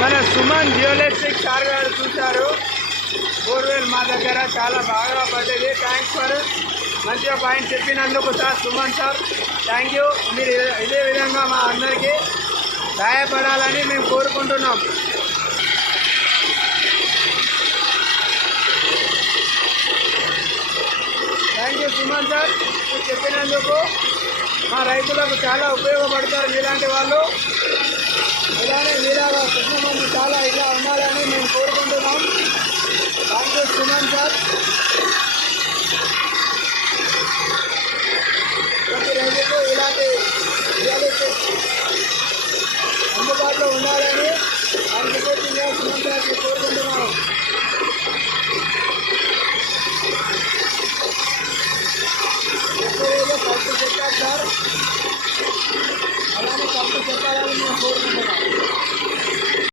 మన సుమన్ జియోలెక్ట్రిక్ సార్ గారు చూశారు. బోర్వెల్ మా దగ్గర చాలా బాగా పడ్డది. థ్యాంక్స్ ఫర్ మంచిగా పాయింట్ చెప్పినందుకు sir Suman sir. Thank you. మీరు ఇదే విధంగా మా అందరికీ సహాయపడాలని మేము కోరుకుంటున్నాం. Thank you Suman sir. మీరు చెప్పినందుకు మా రైతులకు చాలా ఉపయోగపడతారు. మీలాంటి వాళ్ళు ఇలానే